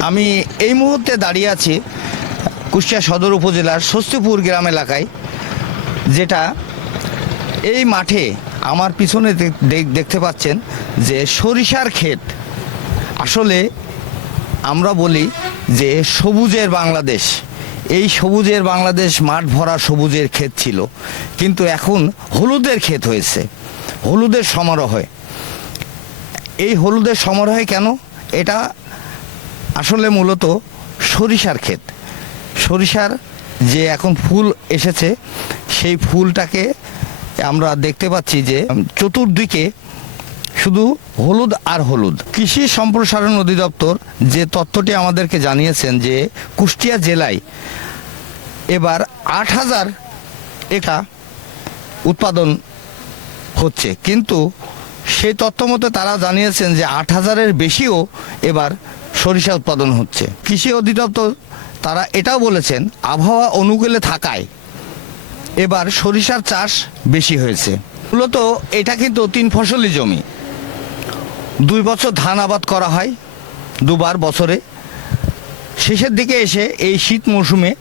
আমি এই মুহূর্তে দাঁড়িয়ে আছি কুষ্টিয়া সদর উপজেলার স্বস্তিপুর গ্রাম এলাকায়, যেটা এই মাঠে আমার পিছনে দেখ- দেখ- দেখতে পাচ্ছেন যে সরিষার ক্ষেত। আসলে আমরা বলি যে সবুজের বাংলাদেশ। এই সবুজের বাংলাদেশ মাঠ ভরা সবুজের ক্ষেত ছিল, কিন্তু এখন হলুদের ক্ষেত হয়েছে, হলুদের সমারোহে এই হলুদের সমারোহে কেন? এটা আসলে মূলত সরিষার ক্ষেত। সরিষার যে এখন ফুল এসেছে, সেই ফুলটাকে আমরা দেখতে পাচ্ছি যে, চতুর্দিকে শুধু হলুদ আর হলুদ। কৃষি সম্প্রসারণ অধিদপ্তর যে তথ্যটি আমাদেরকে জানিয়েছেন যে, কুষ্টিয়া জেলায় এবার আট হাজার একা উৎপাদন হচ্ছে। কিন্তু সেই তথ্য মতো তারা জানিয়েছেন যে, আট হাজারের বেশিও এবার সরিষা উৎপাদন হচ্ছে। কৃষি অধিদপ্তর তারা এটাও বলেছেন, আবহাওয়া অনুকূলে থাকায় এবার সরিষার চাষ বেশি হয়েছে। মূলত এটা কিন্তু তিন ফসলি জমি। দুই বছর ধান আবাদ করা হয়, দুবার বছরে। শেষের দিকে এসে এই শীত মৌসুমে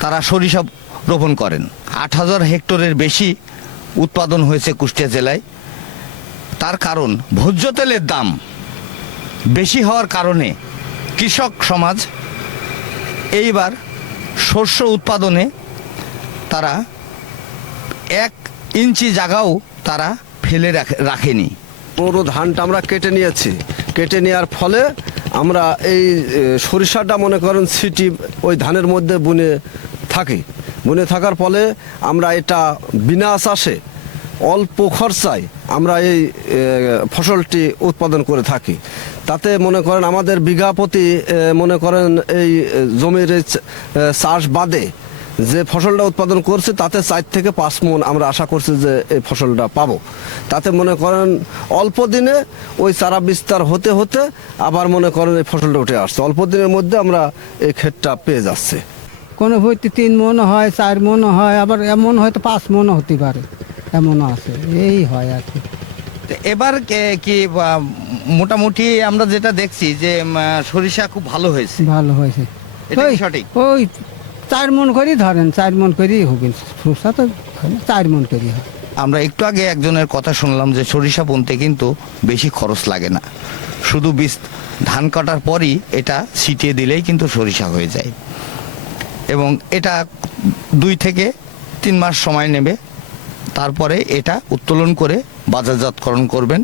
তারা সরিষা রোপণ করেন। আট হাজার হেক্টরের বেশি উৎপাদন হয়েছে কুষ্টিয়া জেলায়। তার কারণ, ভোজ্য তেলের দাম। বেশি হওয়ার কারণে কৃষক সমাজ এইবার শস্য উৎপাদনে তারা এক ইঞ্চি জায়গাও তারা ফেলে রাখে- রাখেনি। পুরো ধানটা আমরা কেটে নিয়েছি। কেটে নেওয়ার ফলে আমরা এই সরিষাটা মনে করেন সিটি ওই ধানের মধ্যে বুনে থাকি। বুনে থাকার ফলে আমরা এটা বিনা চাষে অল্প খরচায় আমরা এই ফসলটি উৎপাদন করে থাকি। তাতে মনে করেন আমাদের বিঘা প্রতি মনে করেন এই জমির চাষ বাদে যে ফসলটা উৎপাদন করছে, তাতে চার থেকে পাঁচ মন আমরা আশা করছি যে এই ফসলটা পাবো। তাতে মনে করেন অল্প দিনে ওই চারা বিস্তার হতে হতে আবার মনে করেন এই ফসলটা উঠে আসছে। অল্প দিনের মধ্যে আমরা এই ক্ষেতটা পেয়ে যাচ্ছে। কোনো ভর্তি তিন মন হয়, চার মন হয়, আবার এমন হয়তো পাঁচ মনও হতে পারে। এমনও আছে এই হয় আর কি। এবার কে- কি মোটামুটি আমরা যেটা দেখছি যে সরিষা খুব ভালো হয়েছে। ভালো হয়েছে। এটা কি ওই সঠিক? ওই চার মন করেই ধরেন চার মন করেই হবে। সরষা তো চার মন করেই হয় আমরা একটু আগে একজনের কথা শুনলাম যে সরিষা বুনতে কিন্তু বেশি খরচ লাগে না। শুধু বীজ ধান কাটার পরই এটা ছিটিয়ে দিলেই কিন্তু সরিষা হয়ে যায়। এবং এটা দুই থেকে তিন মাস সময় নেবে। তারপরে এটা উত্তোলন করে বাজারজাতকরণ করবেন